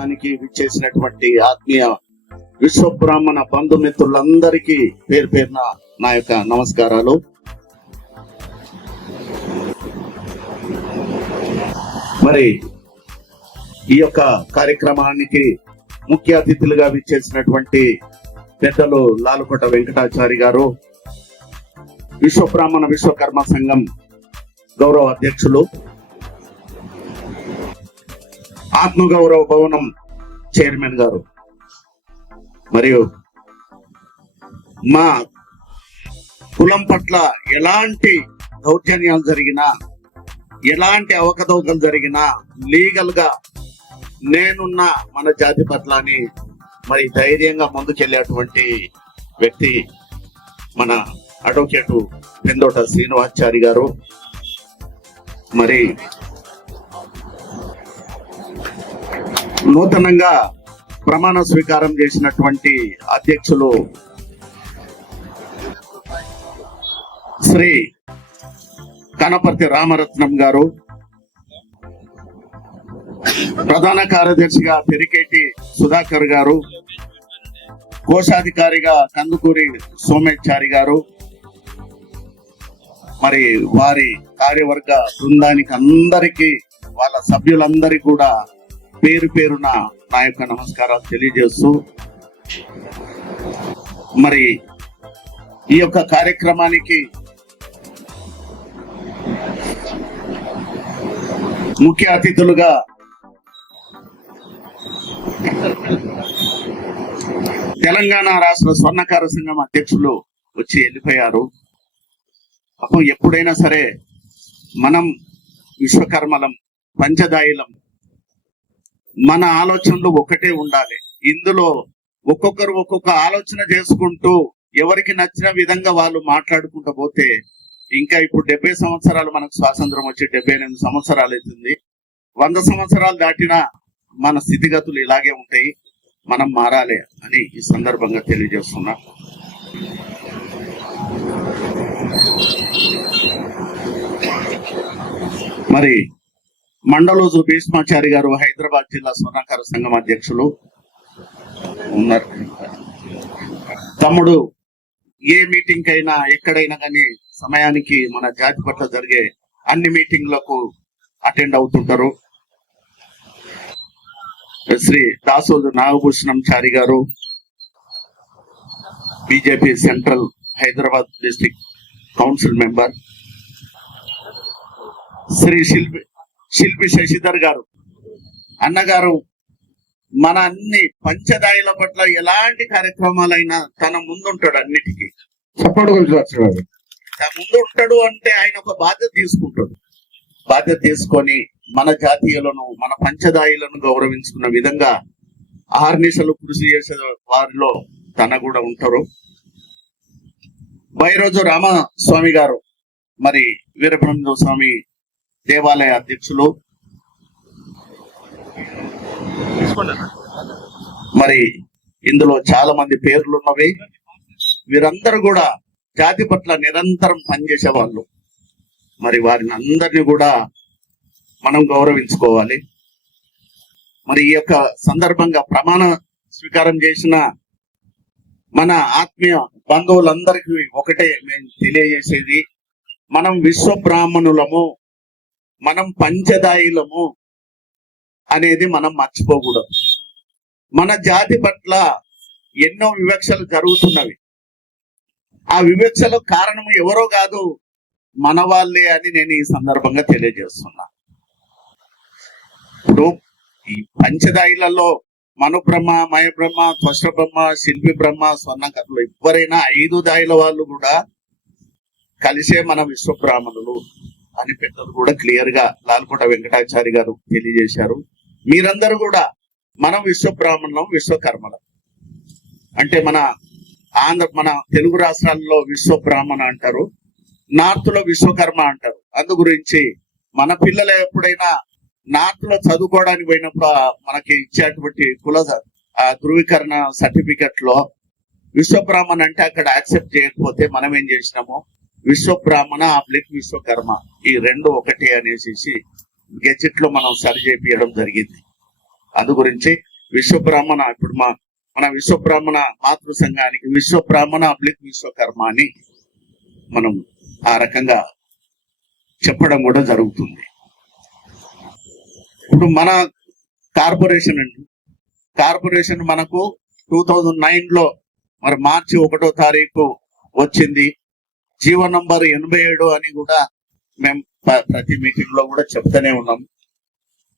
సమావేశానికి విచ్చేసినటువంటి ఆత్మీయ విశ్వబ్రాహ్మణ బంధుమిత్రులందరికీ పేరు పేరున నా యొక్క నమస్కారాలు. మరి ఈ యొక్క కార్యక్రమానికి ముఖ్య అతిథులుగా విచ్చేసినటువంటి పెద్దలు లాలుకోట వెంకటాచారి గారు, విశ్వబ్రాహ్మణ విశ్వకర్మ సంఘం గౌరవ అధ్యక్షులు, ఆత్మగౌరవ భవనం చైర్మన్ గారు, మరియు మా కులం పట్ల ఎలాంటి దౌర్జన్యాలు జరిగినా, ఎలాంటి అవకతవకలు జరిగినా లీగల్ గా నేనున్న మన జాతి పట్ల అని మరి ధైర్యంగా ముందుకెళ్ళేటువంటి వ్యక్తి మన అడ్వకేటు పెందోట శ్రీనివాచారి గారు. మరి నూతనంగా ప్రమాణ స్వీకారం చేసినటువంటి అధ్యక్షులు శ్రీ కనపర్తి రామరత్నం గారు, ప్రధాన కార్యదర్శిగా పెరికేటి సుధాకర్ గారు, కోశాధికారిగా కందుకూరి సోమేశ్చారి గారు, మరి వారి కార్యవర్గ బృందానికి అందరికీ, వాళ్ళ సభ్యులందరికీ కూడా పేరు పేరున నా యొక్క నమస్కారాలు తెలియజేస్తూ, మరి ఈ యొక్క కార్యక్రమానికి ముఖ్య అతిథులుగా తెలంగాణ రాష్ట్ర స్వర్ణకార సంఘం అధ్యక్షులు వచ్చి వెళ్ళిపోయారు. అప్పుడు ఎప్పుడైనా సరే మనం విశ్వకర్మలం, పంచదాయిలం, మన ఆలోచనలు ఒకటే ఉండాలి. ఇందులో ఒక్కొక్కరు ఒక్కొక్క ఆలోచన చేసుకుంటూ ఎవరికి నచ్చిన విధంగా వాళ్ళు మాట్లాడుకుంటూ పోతే ఇంకా ఇప్పుడు 70 సంవత్సరాలు మనకు స్వాతంత్రం వచ్చి 78 సంవత్సరాలు అవుతుంది. 100 సంవత్సరాలు దాటినా మన స్థితిగతులు ఇలాగే ఉంటాయి. మనం మారాలి అని ఈ సందర్భంగా తెలియజేస్తున్నా. మరి మండలోజు భీష్మాచారి గారు హైదరాబాద్ జిల్లా స్వర్ణకార సంఘం అధ్యక్షులు ఉన్నారు. తమ్ముడు ఏ మీటింగ్ అయినా ఎక్కడైనా కానీ సమయానికి మన జాతి పట్ల జరిగే అన్ని మీటింగ్లకు అటెండ్ అవుతుంటారు. శ్రీ దాసోజు నాగభూషణం చారి గారు, BJP central Hyderabad district council member, Shri Shilpi Shashidhar గారు, అన్నగారు మన అన్ని పంచదాయిల పట్ల ఎలాంటి కార్యక్రమాలైనా తన ముందుంటాడు. అన్నిటికీ ముందు ఉంటాడు అంటే ఆయన ఒక బాధ్యత తీసుకుంటాడు. బాధ్యత తీసుకొని మన జాతీయులను, మన పంచదాయిలను గౌరవించుకున్న విధంగా ఆర్నిశలు కృషి చేసే వారిలో తన కూడా ఉంటారు. బైరోజు రామస్వామి గారు, మరి వీరబ్రహ్మ స్వామి దేవాలయ అధ్యక్షులు, మరి ఇందులో చాలా మంది పేర్లున్నవి. వీరందరూ కూడా జాతి పట్ల నిరంతరం పనిచేసే వాళ్ళు. మరి వారిని అందరినీ కూడా మనం గౌరవించుకోవాలి. మరి ఈ యొక్క సందర్భంగా ప్రమాణ స్వీకారం చేసిన మన ఆత్మీయ బంధువులందరికీ ఒకటే మేము తెలియజేసేది, మనం విశ్వ బ్రాహ్మణులము, మనం పంచదాయిలము అనేది మనం మర్చిపోకూడదు. మన జాతి పట్ల ఎన్నో వివక్షలు జరుగుతున్నవి. ఆ వివక్షలకు కారణం ఎవరో కాదు, మన వాళ్ళే అని నేను ఈ సందర్భంగా తెలియజేస్తున్నా. ఇప్పుడు ఈ పంచదాయిలలో మనుబ్రహ్మ, మయబ్రహ్మ, త్వష్ట బ్రహ్మ, శిల్పి బ్రహ్మ, స్వర్ణకర్లు ఎవరైనా 5 దాయిల వాళ్ళు కూడా కలిసే మన విశ్వబ్రాహ్మణులు అని పెద్దలు కూడా క్లియర్ గా లాలుకోట వెంకటాచారి గారు తెలియజేశారు. మీరందరూ కూడా మనం విశ్వబ్రాహ్మణులం, విశ్వకర్మలం. అంటే మన తెలుగు రాష్ట్రాల్లో విశ్వబ్రాహ్మణ అంటారు, నార్త్ లో విశ్వకర్మ అంటారు. అందు గురించి మన పిల్లలు ఎప్పుడైనా నార్త్ లో చదువుకోవడానికి పోయినప్పుడు మనకి ఇచ్చేటువంటి కుల ధృవీకరణ సర్టిఫికెట్ లో విశ్వబ్రాహ్మణ అంటే అక్కడ యాక్సెప్ట్ చేయకపోతే మనం ఏం చేసినాము, విశ్వబ్రాహ్మణ విశ్వకర్మ ఈ రెండు ఒకటే అనేసి గెజెట్ లో మనం సరి చేపియడం జరిగింది. అందు గురించి విశ్వబ్రాహ్మణ ఇప్పుడు మన విశ్వబ్రాహ్మణ మాతృ సంఘానికి విశ్వబ్రాహ్మణ అబ్లిక్ విశ్వకర్మ అని మనం ఆ రకంగా చెప్పడం కూడా జరుగుతుంది. ఇప్పుడు మన కార్పొరేషన్ మనకు 2009లో మరి మార్చి 1వ తారీఖు వచ్చింది. జీవో నంబర్ 87 అని కూడా మేము ప్రతి మీటింగ్ లో కూడా చెప్తూనే ఉన్నాం.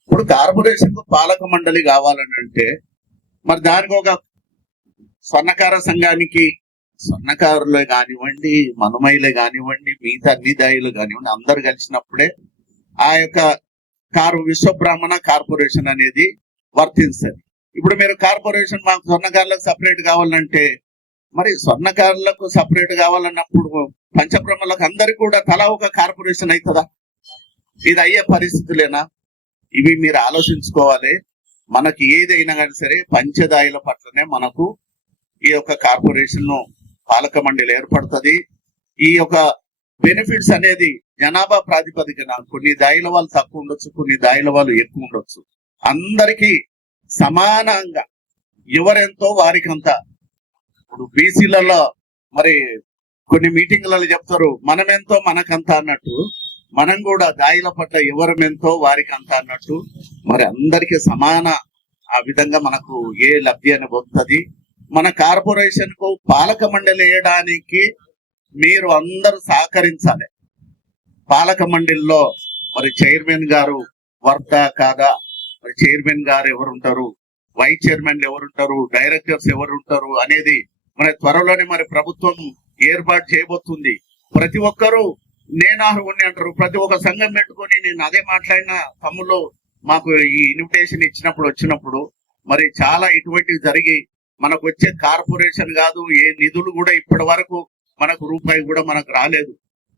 ఇప్పుడు కార్పొరేషన్ కు పాలక మండలి కావాలని అంటే మరి దానికి ఒక స్వర్ణకార సంఘానికి స్వర్ణకారులే కానివ్వండి, మనుమయులే కానివ్వండి, మిగతా అన్ని దాయులు కానివ్వండి, అందరు కలిసినప్పుడే ఆ యొక్క విశ్వబ్రాహ్మణ కార్పొరేషన్ అనేది వర్తిస్తుంది. ఇప్పుడు మీరు కార్పొరేషన్ మాకు స్వర్ణకారులకు సపరేట్ కావాలంటే మరి స్వర్ణకారులకు సపరేట్ కావాలన్నప్పుడు పంచబ్రహ్మలకు అందరికి కూడా తలా ఒక కార్పొరేషన్ అవుతుందా? ఇది అయ్యే పరిస్థితులేనా? ఇవి మీరు ఆలోచించుకోవాలి. మనకి ఏదైనా కానీ సరే పంచదాయుల పట్లనే మనకు ఈ యొక్క కార్పొరేషన్ పాలక మండలి ఏర్పడుతుంది. ఈ యొక్క బెనిఫిట్స్ అనేది జనాభా ప్రాతిపదికన కొన్ని దాయుల వాళ్ళు తక్కువ ఉండొచ్చు, కొన్ని దాయుల వాళ్ళు ఎక్కువ ఉండొచ్చు. అందరికీ సమానంగా ఎవరెంతో వారికంతా. ఇప్పుడు బీసీలలో మరి కొన్ని మీటింగ్లలో చెప్తారు మనమెంతో మనకంతా అన్నట్టు, మనం కూడా దాయుల పట్ల ఎవరమెంతో వారికంతా అన్నట్టు మరి అందరికీ సమాన ఆ విధంగా మనకు ఏ లబ్ధి అని పొందుతుంది. మన కార్పొరేషన్ కు పాలక మండలి వేయడానికి మీరు అందరూ సహకరించాలి. పాలక మండలిలో మరి చైర్మన్ గారు వర్తా కాదా, మరి చైర్మన్ గారు ఎవరుంటారు, వైస్ చైర్మన్ ఎవరుంటారు, డైరెక్టర్స్ ఎవరుంటారు అనేది మన త్వరలోనే మరి ప్రభుత్వం ఏర్పాటు చేయబోతుంది. ప్రతి ఒక్కరూ నేనార్హుని అంటారు. ప్రతి ఒక్క సంఘం పెట్టుకొని నేను అదే మాట్లాడిన తమ్ముళ్ళు మాకు ఈ ఇన్విటేషన్ వచ్చినప్పుడు మరి చాలా ఇటువంటివి జరిగి మనకు వచ్చే కార్పొరేషన్ కాదు, ఏ నిధులు కూడా ఇప్పటి వరకు మనకు రూపాయి కూడా మనకు రాలేదు.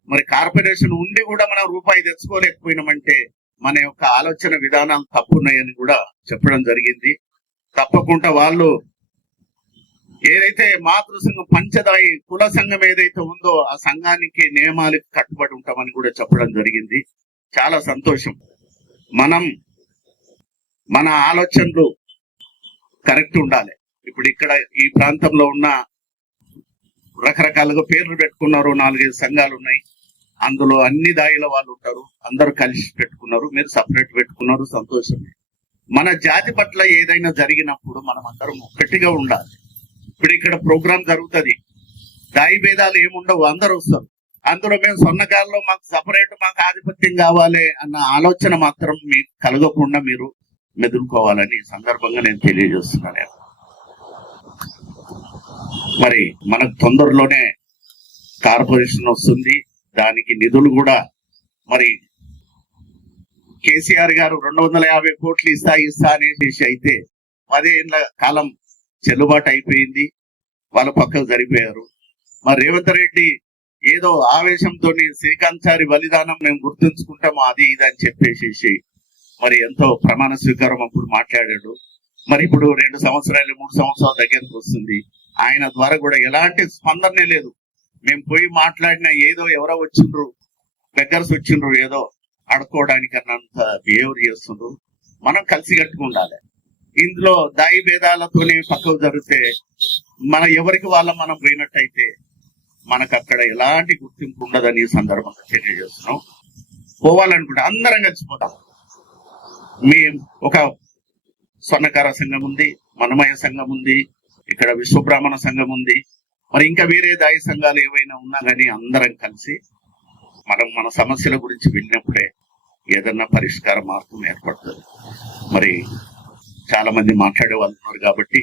మరి కార్పొరేషన్ ఉండి కూడా మనం రూపాయి తెచ్చుకోలేకపోయినామంటే మన యొక్క ఆలోచన విధానాలు తప్పున్నాయని కూడా చెప్పడం జరిగింది. తప్పకుండా వాళ్ళు ఏదైతే మాతృ సంఘం పంచదాయి కుల సంఘం ఏదైతే ఉందో ఆ సంఘానికి నియమాలకు కట్టుబడి ఉంటామని కూడా చెప్పడం జరిగింది. చాలా సంతోషం. మన ఆలోచనలు కరెక్ట్ ఉండాలి. ఇప్పుడు ఇక్కడ ఈ ప్రాంతంలో ఉన్న రకరకాలుగా పేర్లు పెట్టుకున్నారు, 4-5 సంఘాలు ఉన్నాయి. అందులో అన్ని దాయిల వాళ్ళు ఉంటారు, అందరూ కలిసి పెట్టుకున్నారు, మీరు సపరేట్ పెట్టుకున్నారు, సంతోషమే. మన జాతి పట్ల ఏదైనా జరిగినప్పుడు మనం అందరం ఒక్కటిగా ఉండాలి. ఇప్పుడు ఇక్కడ ప్రోగ్రామ్ జరుగుతుంది, దాయి భేదాలు ఏముండవు, అందరూ వస్తారు. అందులో మేము స్వర్ణకారులో మాకు సపరేట్, మాకు ఆధిపత్యం కావాలి అన్న ఆలోచన మాత్రం మీకు కలగకుండా మీరు మెదులుకోవాలని ఈ సందర్భంగా నేను తెలియజేస్తున్నాను. మరి మనకు తొందరలోనే కార్పొరేషన్ వస్తుంది, దానికి నిధులు కూడా మరి కేసీఆర్ గారు 250 కోట్లు ఇస్తా అనేసి అయితే 10 ఏళ్ల కాలం చెల్లుబాటు అయిపోయింది, వాళ్ళ పక్కకు జరిపోయారు. మరి రేవంత్ రెడ్డి ఏదో ఆవేశంతో శ్రీకాంత్ బలిదానం మేము గుర్తుంచుకుంటాము అది ఇది అని చెప్పేసి మరి ఎంతో ప్రమాణ స్వీకారం అప్పుడు మాట్లాడాడు. మరి ఇప్పుడు 2 సంవత్సరాలు 3 సంవత్సరాల దగ్గరకు వస్తుంది, ఆయన ద్వారా కూడా ఎలాంటి స్పందనే లేదు. మేము పోయి మాట్లాడినా ఏదో ఎవరో వచ్చిండ్రు, బెగ్గర్స్ వచ్చిండ్రు ఏదో ఆడుకోవడానికి అన్నంత బిహేవ్ చేస్తుండ్రు. మనం కలిసి కట్టుకుండాలి. ఇందులో దాయి భేదాలతోనే పక్కకు జరిగితే మన ఎవరికి మనం పోయినట్టయితే మనకు అక్కడ ఎలాంటి గుర్తింపు ఉండదని ఈ సందర్భంగా తెలియజేస్తున్నాం. పోవాలనుకుంటే అందరం కలిసిపోతాం. మీ ఒక స్వర్ణకార సంఘం ఉంది, మనమయ సంఘం ఉంది, ఇక్కడ విశ్వబ్రాహ్మణ సంఘం ఉంది, మరి ఇంకా వేరే దాయి సంఘాలు ఏవైనా ఉన్నా కానీ అందరం కలిసి మన సమస్యల గురించి వెళ్ళినప్పుడే ఏదన్నా పరిష్కార మార్గం ఏర్పడుతుంది. మరి చాలా మంది మాట్లాడే వాళ్ళు ఉన్నారు కాబట్టి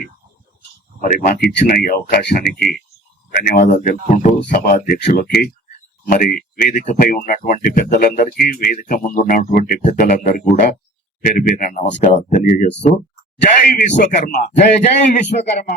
మరి మాకు ఇచ్చిన ఈ అవకాశానికి ధన్యవాదాలు తెలుపుకుంటూ సభా అధ్యక్షులకి, మరి వేదికపై ఉన్నటువంటి పెద్దలందరికీ, వేదిక ముందు ఉన్నటువంటి పెద్దలందరికీ కూడా పేరు పేరు నమస్కారాలు తెలియజేస్తూ జై విశ్వకర్మ, జై జై విశ్వకర్మ.